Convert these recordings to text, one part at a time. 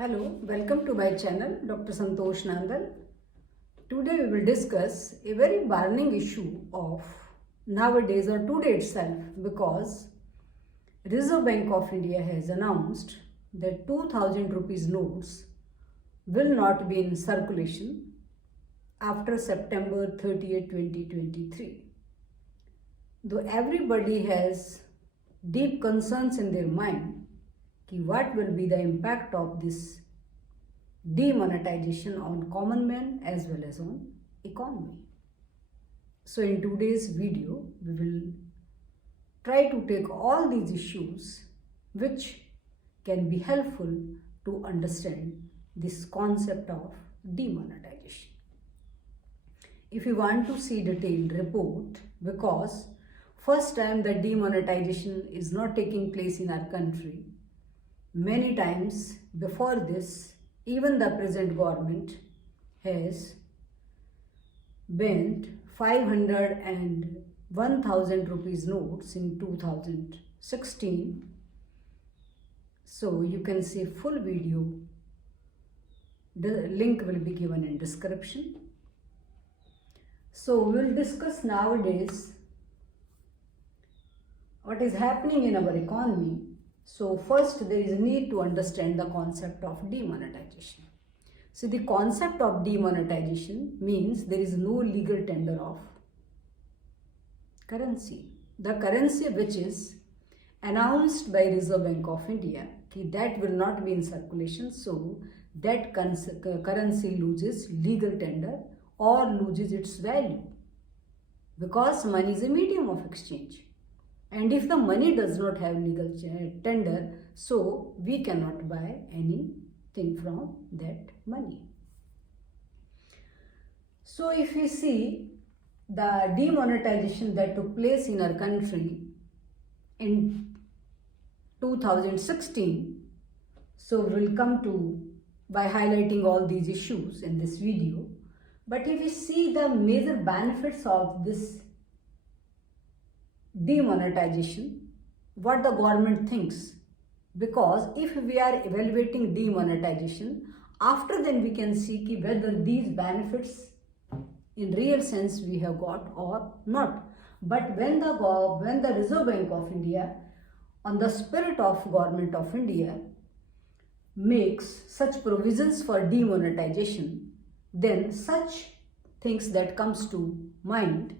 Hello, welcome to my channel Dr. Santosh Nandal. Today we will discuss a very burning issue of nowadays or today itself, because Reserve Bank of India has announced that 2000 rupees notes will not be in circulation after September 30th, 2023. Though everybody has deep concerns in their mind, what will be the impact of this demonetization on common man as well as on economy. So in today's video, we will try to take all these issues which can be helpful to understand this concept of demonetization. If you want to see detailed report, because first time that demonetization is not taking place in our country, many times before this, even the present government has banned 500 and 1000 rupees notes in 2016. So you can see full video. The link will be given in description. So we'll discuss nowadays what is happening in our economy. So first, there is a need to understand the concept of demonetization. So the concept of demonetization means there is no legal tender of currency. The currency which is announced by Reserve Bank of India, that will not be in circulation, so that currency loses legal tender or loses its value, because money is a medium of exchange. And if the money does not have legal tender, so we cannot buy anything from that money. So if we see the demonetization that took place in our country in 2016, so we will come to by highlighting all these issues in this video. But if we see the major benefits of this demonetization, what the government thinks, because if we are evaluating demonetization, after then we can see whether these benefits in real sense we have got or not. But when the Reserve Bank of India, on the spirit of Government of India, makes such provisions for demonetization, then such things that comes to mind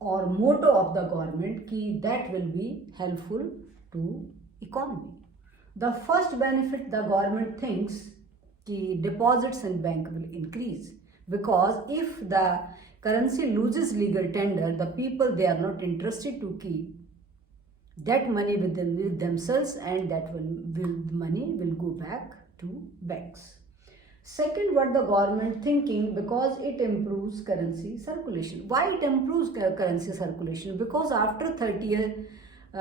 or motto of the government, that will be helpful to economy. The first benefit the government thinks deposits in bank will increase, because if the currency loses legal tender, the people, they are not interested to keep that money with themselves, and that money will go back to banks. Second, what the government thinking, because it improves currency circulation. Why it improves currency circulation? Because after 30th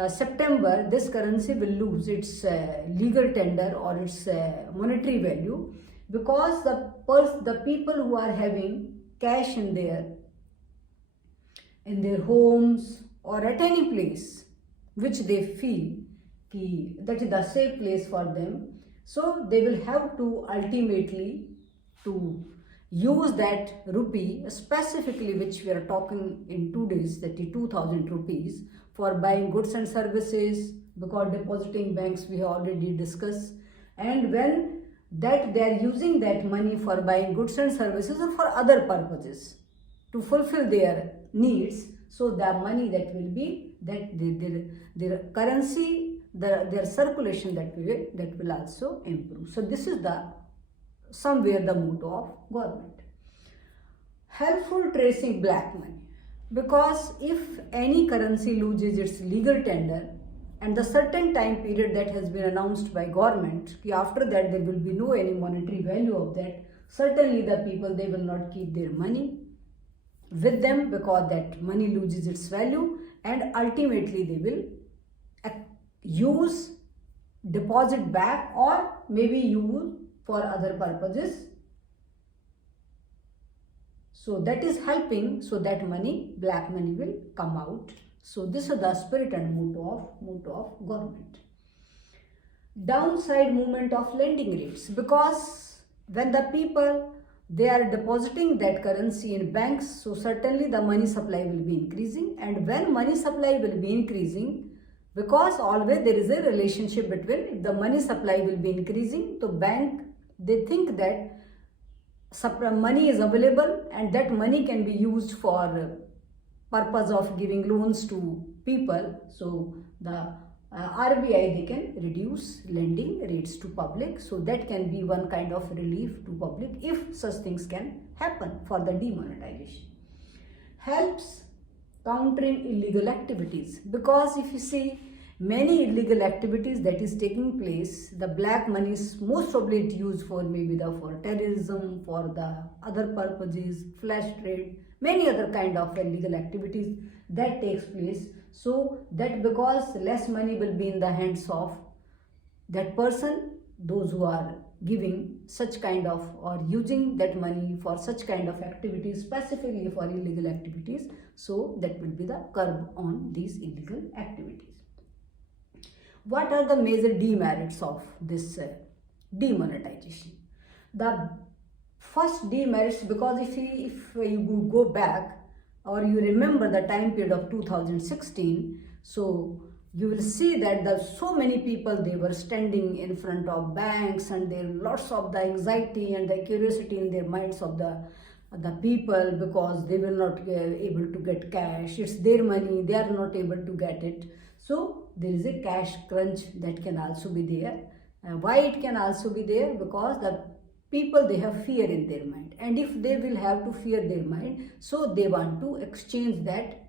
September, this currency will lose its legal tender or its monetary value, because the people who are having cash in their homes or at any place which they feel that is the safe place for them, so they will have to ultimately to use that rupee, specifically which we are talking in 2 days, that is 2000 rupees, for buying goods and services, because depositing banks we have already discussed. And when that they are using that money for buying goods and services or for other purposes to fulfill their needs, so the money that will be, that their currency, their circulation, that will also improve. So this is somewhere the motto of government. Helpful tracing black money, because if any currency loses its legal tender and the certain time period that has been announced by government, after that there will be no any monetary value of that, certainly the people, they will not keep their money with them, because that money loses its value, and ultimately they will use, deposit back, or maybe use for other purposes. So that is helping, so that money, black money, will come out. So this is the spirit and motto of government. downside movement of lending rates, because when the people they are depositing that currency in banks, so certainly the money supply will be increasing, and when money supply will be increasing, because always there is a relationship between, if the money supply will be increasing, so bank they think that money is available and that money can be used for purpose of giving loans to people, so the RBI they can reduce lending rates to public, so that can be one kind of relief to public if such things can happen for the demonetization. Helps countering illegal activities, because if you see many illegal activities that is taking place, the black money is most probably it used for maybe for terrorism, for the other purposes, flash trade, many other kind of illegal activities that takes place. So that because less money will be in the hands of that person, those who are giving such kind of or using that money for such kind of activities, specifically for illegal activities, so that will be the curb on these illegal activities. What are the major demerits of this demonetization? The first demerits, because if you go back or you remember the time period of 2016, so you will see that so many people they were standing in front of banks, and there lots of the anxiety and the curiosity in their minds of the people, because they will not able to get cash. It's their money, they are not able to get it. So there is a cash crunch that can also be there. Why it can also be there? Because the people they have fear in their mind, and if they will have to fear their mind, so they want to exchange that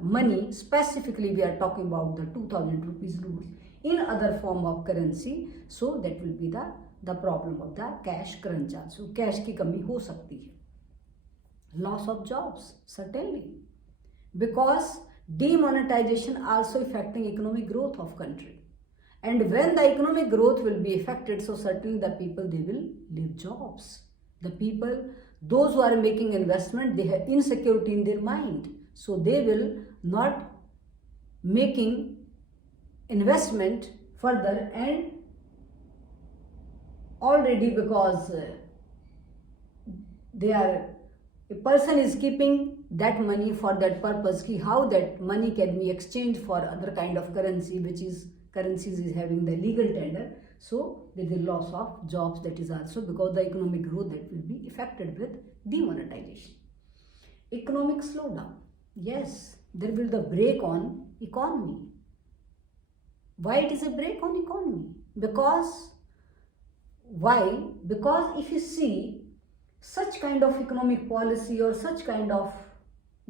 money, specifically we are talking about the 2000 rupees notes, in other form of currency, so that will be the problem of the cash crunch also. Cash की कमी हो सकती है. Loss of jobs, certainly, because demonetization also affecting economic growth of country. And when the economic growth will be affected, so certainly the people they will leave jobs. The people, those who are making investment, they have insecurity in their mind, so they will not making investment further, and already because a person is keeping that money for that purpose, how that money can be exchanged for other kind of currency, which is currencies is having the legal tender, so there is a loss of jobs. That is also because the economic growth that will be affected with demonetization. Economic slowdown, yes, there will be the break on economy. Why it is a break on economy? Because why? Because if you see such kind of economic policy or such kind of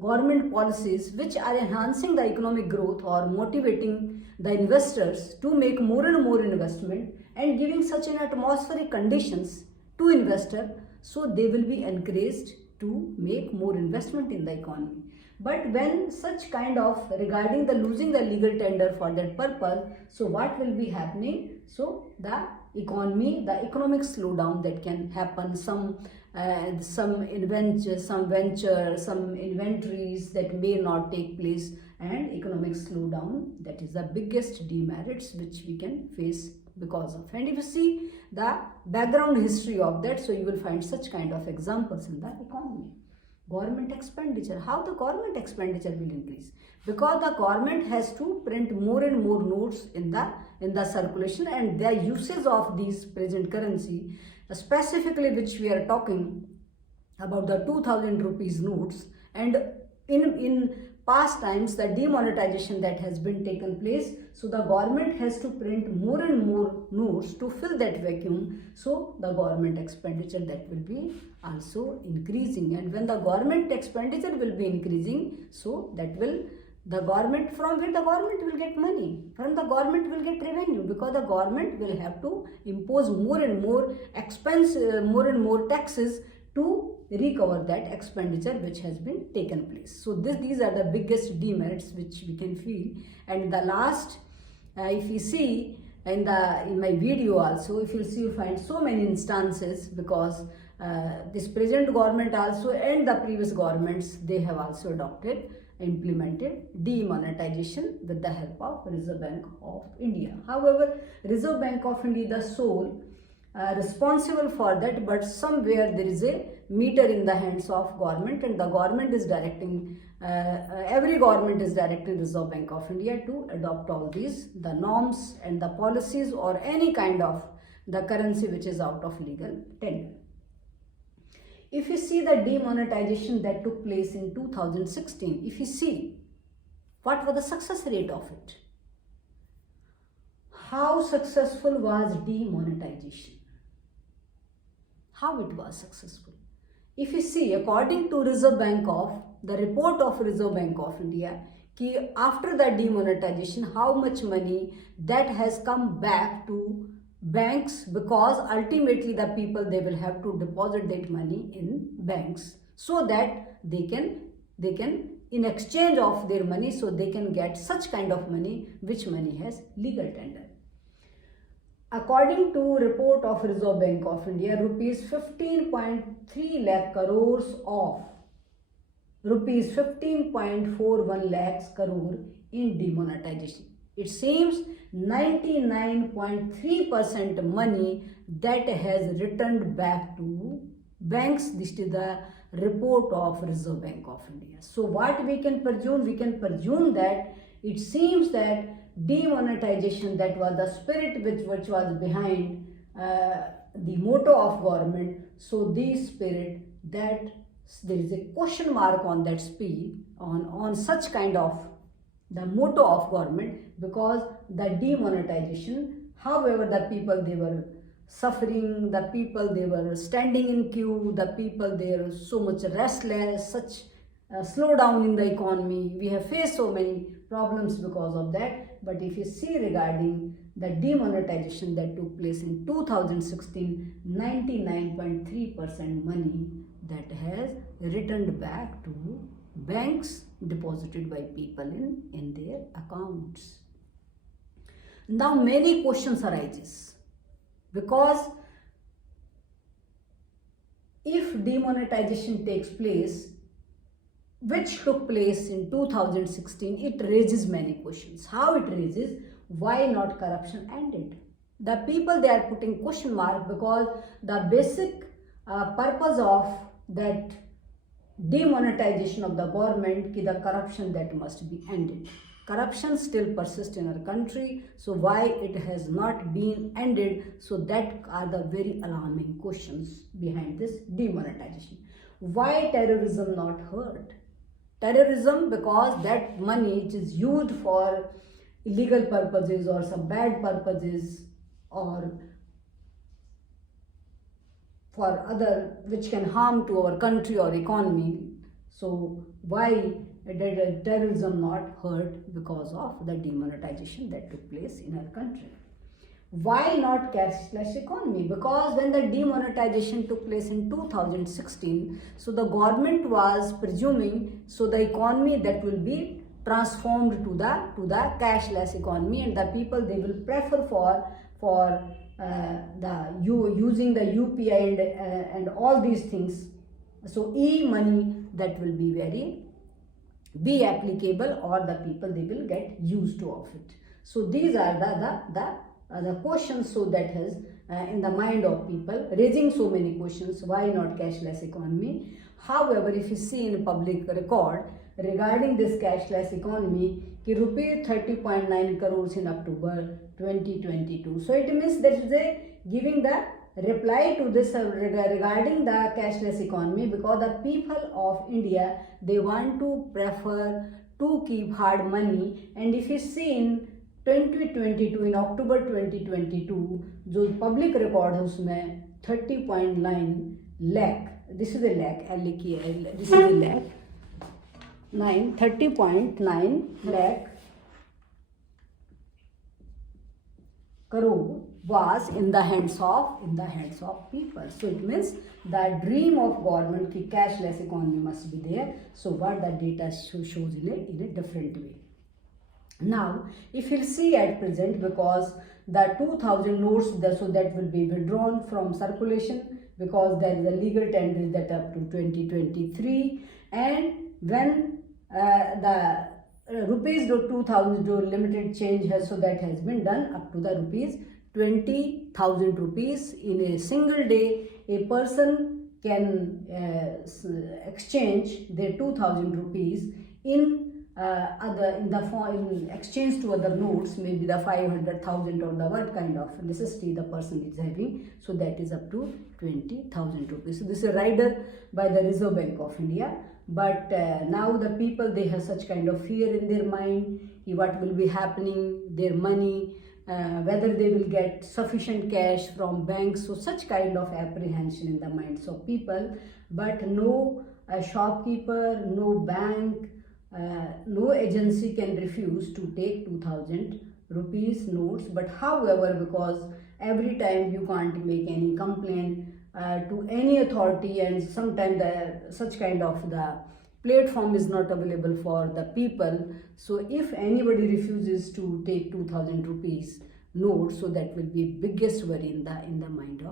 government policies which are enhancing the economic growth or motivating the investors to make more and more investment and giving such an atmospheric conditions to investor, so they will be encouraged to make more investment in the economy. But when such kind of regarding the losing the legal tender for that purpose, so what will be happening? So the economy, the economic slowdown that can happen, some inventories, some inventories that may not take place, and economic slowdown, that is the biggest demerits which we can face because of. And if you see the background history of that, so you will find such kind of examples in the economy. Government expenditure, how the government expenditure will increase? Because the government has to print more and more notes in the circulation, and the usage of these present currency, specifically which we are talking about the 2000 rupees notes, and in past times the demonetization that has been taken place, so the government has to print more and more notes to fill that vacuum, so the government expenditure that will be also increasing. And when the government expenditure will be increasing, so that will the government, from where the government will get money, from the government will get revenue, because the government will have to impose more and more expense, more and more taxes to recover that expenditure which has been taken place. So these are the biggest demerits which we can feel. And the last, if you see in my video also, if you see, you find so many instances, because this present government also and the previous governments, they have also adopted implemented demonetization with the help of Reserve Bank of India. However, Reserve Bank of India is the sole responsible for that, but somewhere there is a meter in the hands of government, and the government is directing, every government is directing Reserve Bank of India to adopt all these, the norms and the policies or any kind of the currency which is out of legal tender. If you see the demonetization that took place in 2016, if you see what was the success rate of it, how successful was demonetization, how it was successful. If you see, according to Reserve Bank of, the report of Reserve Bank of India, कि after the demonetization, how much money that has come back to banks, because ultimately the people, they will have to deposit that money in banks so that they can in exchange of their money, so they can get such kind of money which money has legal tender. According to report of Reserve Bank of India, rupees 15.3 lakh crores of rupees 15.41 lakhs crore in demonetization. It seems 99.3% money that has returned back to banks. This is the report of Reserve Bank of India. So what we can presume? We can presume that it seems that demonetization, that was the spirit which was behind the motto of government. So this spirit, that there is a question mark on that speed, on such kind of the motto of government, because the demonetization, however the people, they were suffering, the people, they were standing in queue, the people, they were so much restless, such slowdown in the economy. We have faced so many problems because of that. But if you see regarding the demonetization that took place in 2016, 99.3% money that has returned back to banks, deposited by people in their accounts. Now many questions arises, because if demonetization takes place, which took place in 2016, it raises many questions. How it raises? Why not corruption ended? The people, they are putting question mark, because the basic purpose of that demonetization of the government, ki the corruption that must be ended. Corruption still persists in our country, so why it has not been ended? So that are the very alarming questions behind this demonetization. Why terrorism not hurt? Terrorism, because that money which is used for illegal purposes or some bad purposes, or for other which can harm to our country or economy. So why did terrorism not hurt? Because of the demonetization that took place in our country. Why not cashless economy? Because when the demonetization took place in 2016, so the government was presuming, so the economy that will be transformed to the cashless economy, and the people, they will prefer for using the UPI and all these things. So e-money that will be applicable, or the people, they will get used to of it. So these are the questions, so that has in the mind of people, raising so many questions. Why not cashless economy? However, if you see in public record regarding this cashless economy, ki rupees 30.9 crores in October 2022. So it means that they giving the reply to this regarding the cashless economy, because the people of India, they want to prefer to keep hard money. And if you see in 2022, in October 2022, जो public record है उसमें 30.9 lakh, this is a lakh, this is a lakh, 30.9 lakh crore was in the hands of people. So it means the dream of government ki cashless economy must be there. So what the data shows in a different way. Now, if you see at present, because the 2000 notes, so that will be withdrawn from circulation, because there is a legal tender that up to 2023, and when the rupees 2000 limited change has, so that has been done up to the rupees 20,000 rupees. In a single day, a person can exchange their 2000 rupees in in exchange to other notes, maybe the 500,000 or the what kind of necessity the person is having. So that is up to 20,000 rupees. So this is a rider by the Reserve Bank of India. But now the people, they have such kind of fear in their mind, what will be happening, their money, whether they will get sufficient cash from banks. So such kind of apprehension in the minds of people. But no shopkeeper, no bank, no agency can refuse to take 2000 rupees notes. But however, because every time you can't make any complaint to any authority, and sometimes such kind of the platform is not available for the people. So if anybody refuses to take 2000 rupees notes, so that will be biggest worry in the mind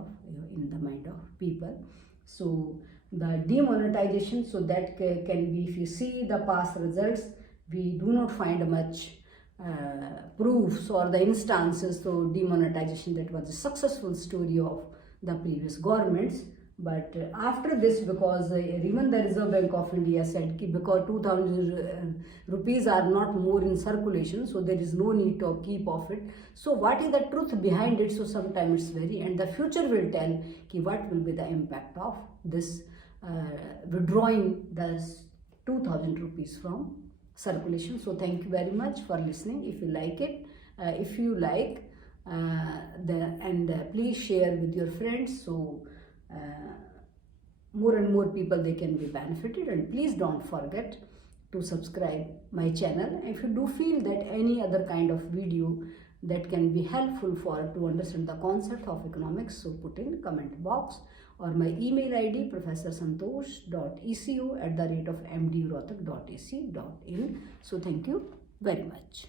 of people. So the demonetization, so that can be, if you see the past results, we do not find much proofs or the instances. So demonetization, that was a successful story of the previous governments. But after this, because even the Reserve Bank of India said because 2000 rupees are not more in circulation, so there is no need to keep of it. So what is the truth behind it? So sometimes it's very, and the future will tell what will be the impact of this withdrawing the 2000 rupees from circulation. So thank you very much for listening. If you like it, please share with your friends, so more and more people, they can be benefited. And please don't forget to subscribe my channel. If you do feel that any other kind of video that can be helpful for to understand the concept of economics, so put in comment box, or my email ID professorsantosh.ecu@mdrohtak.ac.in. So thank you very much.